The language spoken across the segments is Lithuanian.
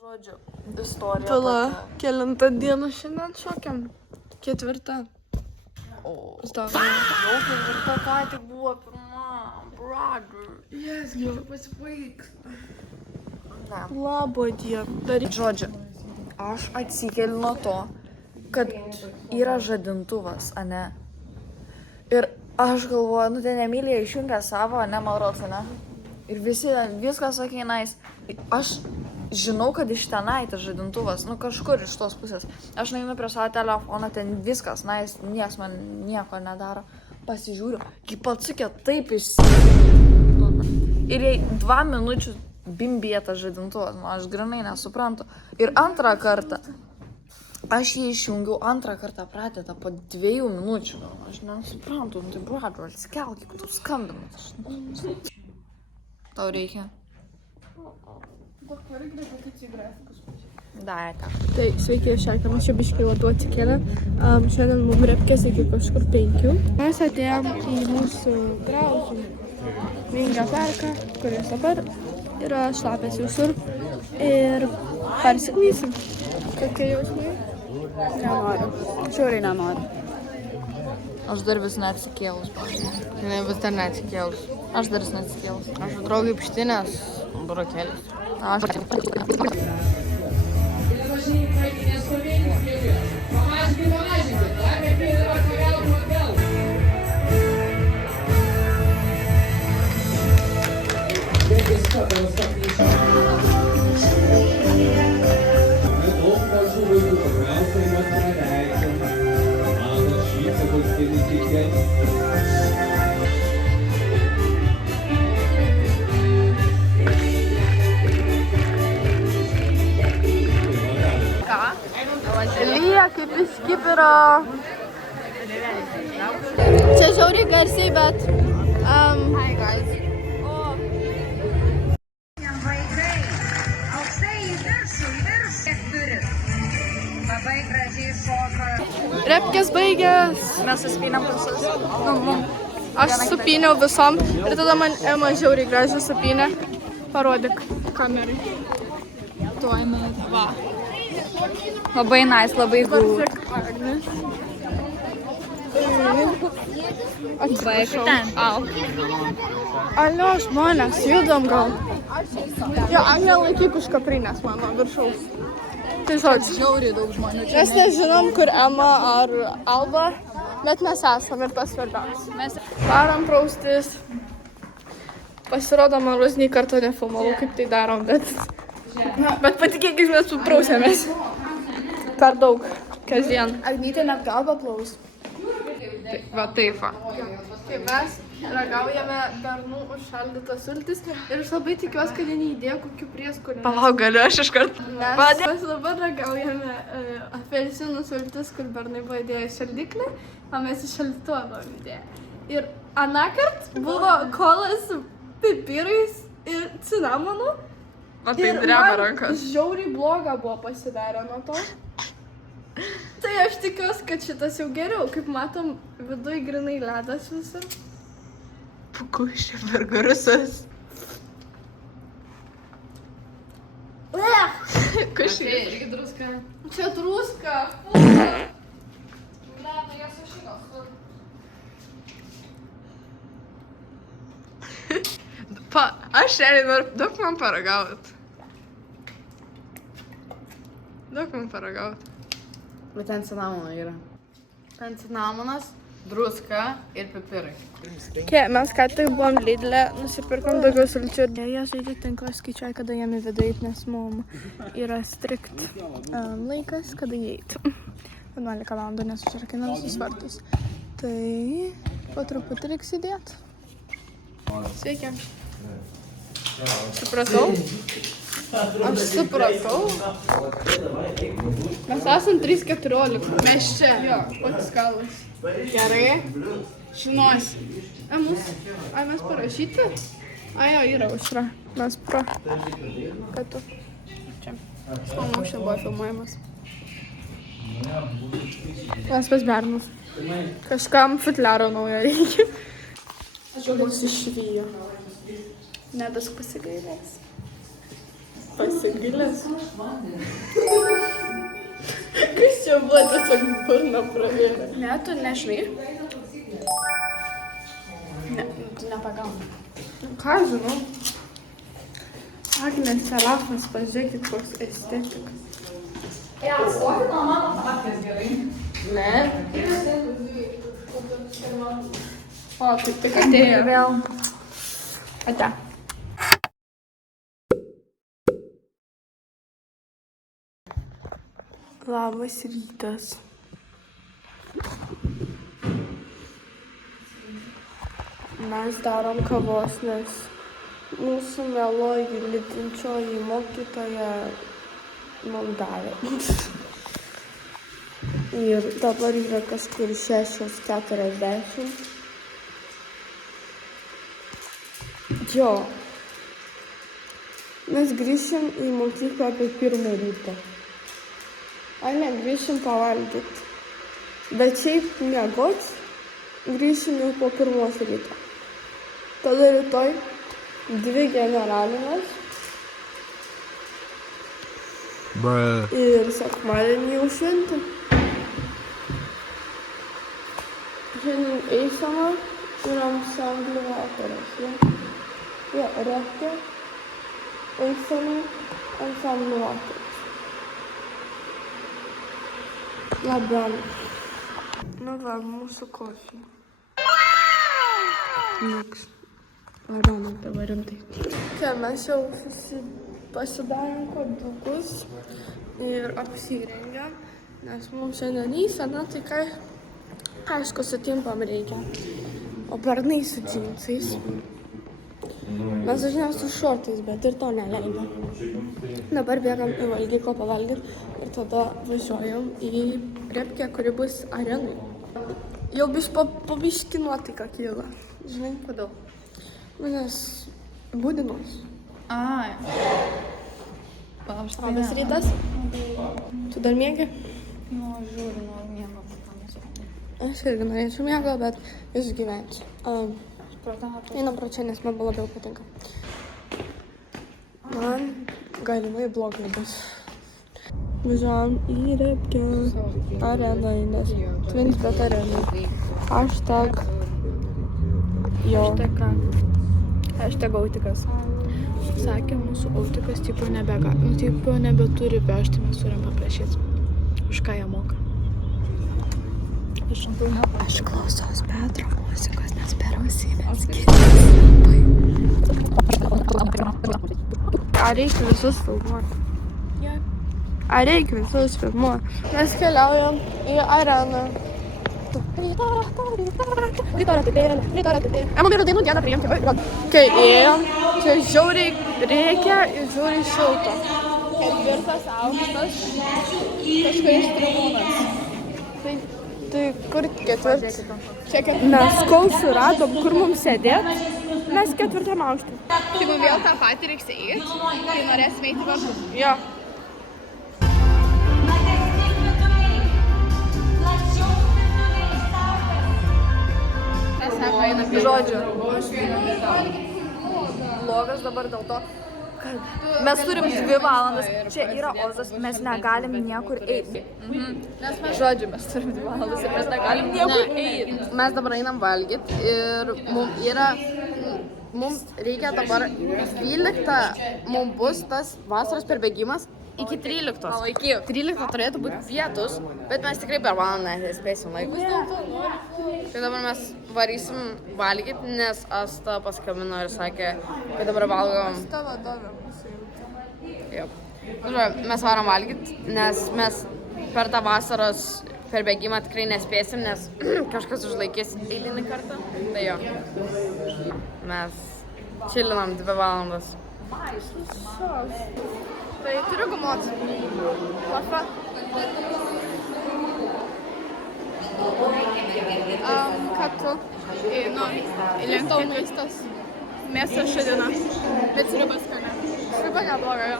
Žodžiu, istorija. Pala, kelintą dieną šiandien šokiam? 4. O, Istorija. jau ketvirta ką tik buvo pirma, brother. Jes, jau pasibaigs. Ne. Labo diena. Daryk. Žodžiu, aš atsikeliu nuo to, kad yra žadintuvas, ane? Ir aš galvoju, nu ten Emilija išjungia savo, ane, man rodos, ane? Ir viskas sakė, nice. Aš žinau, kad iš tenai tas žadintuvas, nu kažkur iš tos pusės. Aš neinu prie savo telefoną, ten viskas, nice, nieks man nieko nedaro. Pasižiūriu, kaip atsukė taip Ir jei 2 minučių bimbėja tas žadintuvas, nu aš grinai nesuprantu. Ir antrą kartą, aš jį išjungiau, antrą kartą pradeda po 2 minučių. Aš nesuprantu, nu tai brother, atsikelk, jeigu tu skambinat. Tau reikia? Daita. Tai sveiki, šiandien aš jau biškai labiau atsikėlę. Šiandien mums repkės iki kažkur 5. Mes atėjom į mūsų gražų Vingio parką, kuris dabar yra šlapės visur. Ir persiklysim. Kokie jausmai? Nenoriu. Šiauriai nenoriu. Aš dar vis neatsikėlus. Ne, vis dar neatsikėlus. Aš dar vis neatsikėlus. Aš draugai pštinės burokėlis. Aš... Lyja kaip iš kibiro. Čia žiauriai garsiai, bet... Hi guys. Vaikai, aukštai į viršų, labai gražiai šoka. Repkės baigės. Mes suspynėm visus. Aš supyniau visom ir tada man Ema žiauriai gražiai supynė. Parodyk kamerai. Tuoj man va. Labai nice, labai gūd. Agnes. Atsiprašau. Au. Alio, žmonės, judam gal. Jo, Agne laikyk už kaprinės mano viršaus. Tai žodžiu. Žiauriai daug žmonių čia. Mes nežinom, kur Ema ar Alba, bet mes esam ir tas svarbiausia. Mes... Varom praustis. Pasirodo, man Rusniai kartu nefilmavau, kaip tai darom, bet patikėkit, mes suprausėmės. Per daug, kasdien. Agnytė net galva plaus. Va taip va. Tai mes ragaujame bernų užšaldytas sultis ir aš labai tikiuosi, kad jie neįdėjo kokių prieskonių. Palauk, galiu aš iškart. Mes dabar ragaujame apelsinų sultis, kur bernai buvo įdėję į šaldiklį, o mes į šaldytuvą buvom įdėję. Ir anąkart buvo kolas su pipirais ir cinamonu. O tai dreba rankas. Žiauriai bloga buvo pasidarę nuo to. Tai aš tikiuosi, kad šitas jau geriau. Kaip matom, viduj grinai ledas visur. Pukušė per garusas. Kažkai. Irgi druska. Čia druska. Aš šiandien noriu daug man paragaut. Daug man paragaut. Bet ten cinamono yra. Ten cinamonas, druska ir pipirai. Mes ką tik buvom Lidle, nusipirkom daugiau sulčių. Jie žaidžia tinklą, skaičiuoja, kada jam į vidų eit, nes mum yra strikt laikas, kada jie eit. 11 valandų, nes užrakinam visus vartus. Tai po truputį reiks įdėt. Sveiki. Supratau? Aš supratau. Mes esam 3:14. Mes čia. Jo, pats skalas. Gerai. Žinosi. Ai, mes parašyti? Ai, jo, yra Aušra. Mes pro. Ką tu? Čia. Manau, šiandien buvo filmuojamas. Mes pas bernus. Kažkam futliaro naujo reikia. Aš jau mūsų išvyjo. Nedas pasigailės. pasigilęs. Kas čia buvo tiesiog burną pravėrė? Ne, tu nežinai. Ne, tu nepagauni. Ką žinau? Agnės Serafas, pažiūrėkit, koks estetikas. Ne. O, kaip tik atėjo. Vėl. Ate. Labas rytas. Mes darom kavos, nes mūsų mieloji lydinčioji mokytoja mums davė. Ir dabar yra kažkur 6:40. Jo. Mes grįšim į mokyklą apie 1 ryto. Ar ne, grįšim pavalgyti. Bet šiaip miegot grįšim jau po 1 ryto. Tada rytoj 2 generalinės. Ir sekmadienį jau šventė. Šiandien eisena ir ansamblių vakaras. Jo, repkė, eisena, ansamblių vakaras. Labiau. Nu va, mūsų kofė. Niks. Labiau, dabar rimtai. Čia mes jau pasidarėm kodukus ir apsirengėm, nes mums šiandien eisena, tai ką, aišku, sutimpam reikia. O bernai su džinsais. Mes dažniausiai su šortais, bet ir to neleido. Dabar bėgam į valgyklą pavalgyti ir tada važiuojam į repkę, kuri bus arenai. Jau po biškį nuotaika kyla. Žinai, kodėl? Nes būdinos. Ai. Labas rytas. Tu dar miegi? Nu, žiūriu, noriu miego. Aš irgi norėčiau miego, bet išgyvensiu. Einam pro čia, nes man labiau patinka. Man galimai blogai bus. Važiuojam į repkę arenai, nes Twinsbet arenai. Hashtag jo. Hashtag autikas. Sakė, mūsų autikas tipo nebeturi vežti, mes turim paprašyti. Už ką jie moka. Aš klausos Petro muzikos, nes per ausines Ar reikia visus filmuoti? Ar reikia visus filmuoti? Mes keliaujam į areną. Kai ėjom, čia žiauriai reikia ir žiauriai šilto. 4. aukštas, kažkuris tribūnas. Tai kur 4? Mes kol suradom, kur mums sėdėt, mes 4. aukšte. Tai mums vėl tą patį reiks eiti, kai norėsim eiti kartu. Jo. Žodžiu, blogas dabar dėl to, kad mes turim 2 valandas, čia yra Ozas, mes negalim niekur eiti. Žodžiu, mes turim 2 valandas ir mes negalim niekur eiti. Mes dabar einam valgyti ir mums reikia dabar 12, mums bus tas vasaros perbėgimas iki 13. O iki 13 turėtų būti pietus, bet mes tikrai per valandą nespėsim laikus. Tai dabar mes varysim valgyti, nes Asta paskambino ir sakė, kad dabar valgom. Jo. Mes varom valgyti, nes mes per tą vasaros perbėgimą tikrai nespėsim, nes kažkas užlaikys eilinį kartą. Tai jo. Mes čilinam 2 valandas. Tai turiu gumot. Lafa. Ką tu? Einu į lentau maistas. Mėsą šią dieną. Bet sriuba skania. Sriuba nebloga, jo.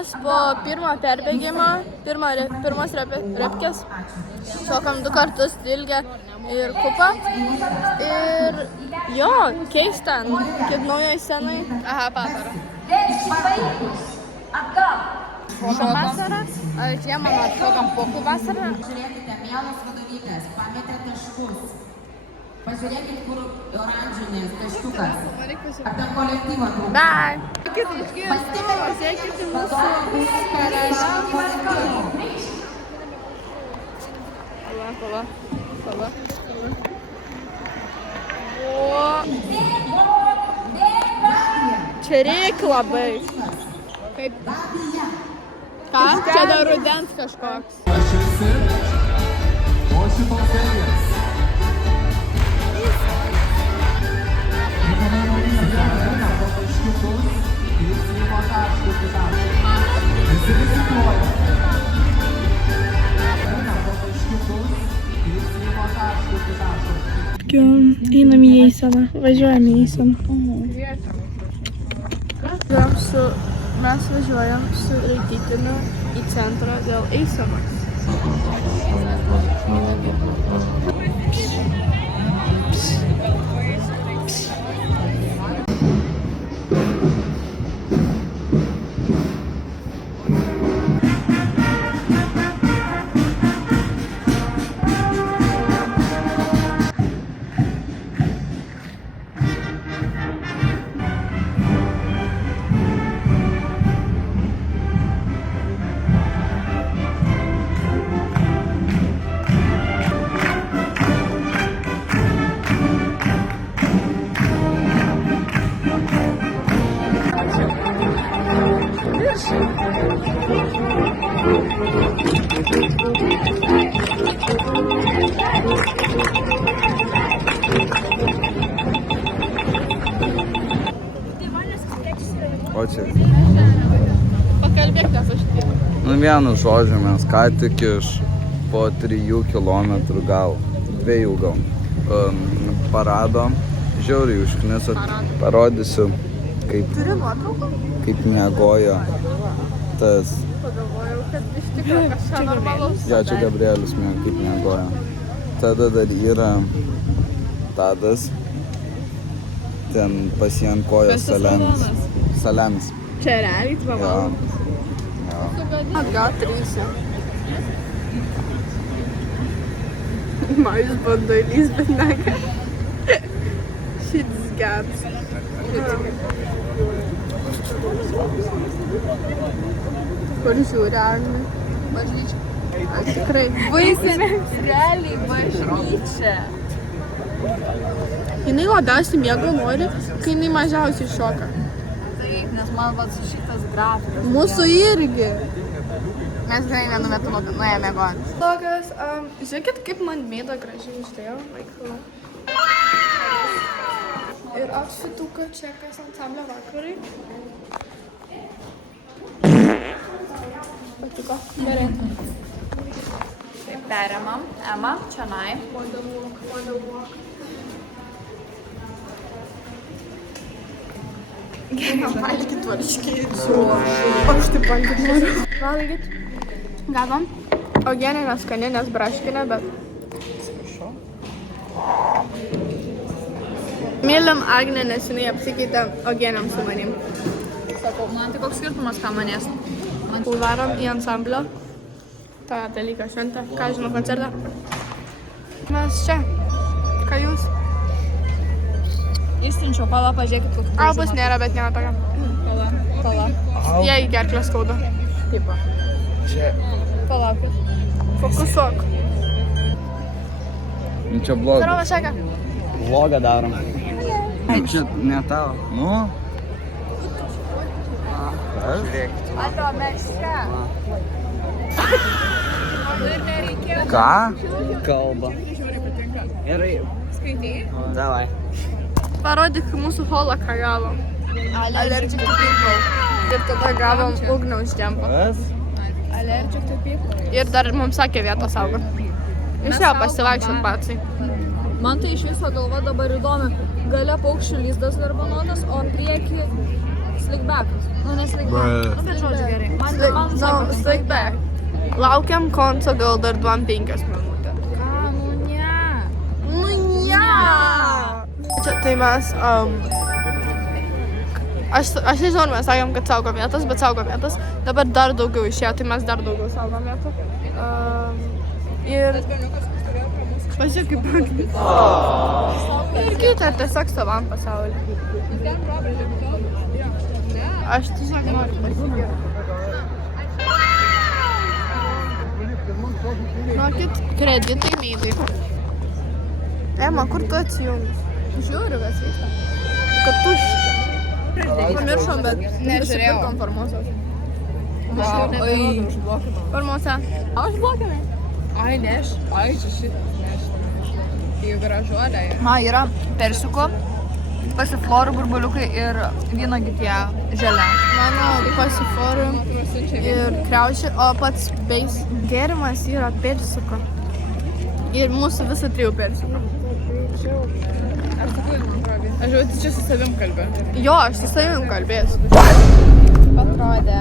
mes po pirmo perbėgimo, pirmos repkės, šokam 2 kartus Dilgę ir Kupą. Ir jo, keista, kaip naujoj scenai. Aha, patara. Šokam vasarą. Žiemą šokam pokų vasarą. Žiūrėkite, mielos vadovybės, pametė taškus. Pažiūrėkit, kur oranžinės taškiukas. Ar ten kolektyvo trūksta? Bye. Pasiekite mūsų kolektyvo. Pala. Čia reik labai. Kaip? Ką? Čia dar rudens kažkoks. Einam į eiseną, važiuojam į eiseną. Mes važiuojam su Raitytiniu į centrą dėl eisenos. O čia. Pakalbėk, nes aš tik. Nu vienu žodžiu, mes ką tik iš po 3 kilometrų gal, 2 gal, parado, žiauriai užkniso. Parodysiu, kaip miegojo tas. Pagalvojau, kad iš tikrųjų kažką normalaus. Ja, čia Gabrielius kaip miegojo. Tada dar yra Tadas, ten pasien kojos salemis. Čia realiai 2 valandas. Atgal 3. Majus bando įlys, bet negali. Šitas geras. Kur žiūri, Arnai? Bažnyčia. Aš tikrai Vaisime. Realiai bažnyčia. jinai labiausiai miego nori, kai jinai mažiausiai šoka. Taip, nes man va šitas grafikas. Mūsų irgi. Mes gerai nenumetu nuėję mėgoti. Vlogas, žiūrėkit, kaip man mėda gražiai uždėjo. Ir outfituką čia, kas ansamblio vakarai. Patiko? Gerai. Taip, perėmam. Ema, čionai. Valgyt varškiai. Aš taip valgyt noriu. Valgyt. Gavom. Uogienė neskani, nes braškinė, bet... Mylim Agnę, nes jinai apsikeitė uogienėm su manim. Sakau, man tai koks skirtumas, ką manės. Varom į ansamblio. tą dalyką šventę, ką žinau, koncertą. Mes čia. Ką jūs? Įstinčiau, pala, pažiūrėkit, kokiu. Albus nėra, bet nėra tokia. Pala. Jei gerklę skauda. Tipo. Čia. Palaukit. Fokusuok. Čia blogas. Sarova, šeka. Vlogą darom. Čia ne tavo. Nu. Ato, mes čia. Ką? Kalba. Gerai. Skaitai? Davai. Parodyk mūsų holą, ką gavom. Allergic to people. Ir tada gavom ugniaus džempą. Kas? Allergic to people. Ir dar mums sakė vietą saugo. Išėjo pasivaikščiot patsai. Man tai iš viso galva dabar įdomi. Gale paukščių lizdas garbanotas, o ant priekį Slickbackas. Nu, ne slickbackas. Nu, bet žodžiu gerai. Man sako, kad Slickback. Laukiam konco, gal dar 2-5 minutės. Ką, nu ne. Nu, ne. Čia tai mes, aš nežinau, mes sakėm, kad saugo vietas, bet saugo vietas. Dabar dar daugiau išėjo, tai mes dar daugiau saugom vietų. Ir... Pažiūrėk, kaip pankis. Ir kita, tiesiog savam pasaulį. Aš tiesiog noriu pasigirti. Žinokit, kreditai meidai. Ema, kur tu atsijungi? Žiūriu, kas vyksta. Kad tuščia. Pamiršom, bet nusipirkom Formosos. Formosa. Aš blokame. Ai, neš. Ai, čia šit. Į gražuolę. Man yra persiko, pasiflorų burbuliukai ir vynogi tie želė. Mano pasiforų ir kriaušė, o pats beis gėrimas yra persiko. Ir mūsų visą 3 persiko. Aš jau čia su savim kalbėjau. Jo, aš su savim kalbėsiu. Atrodė.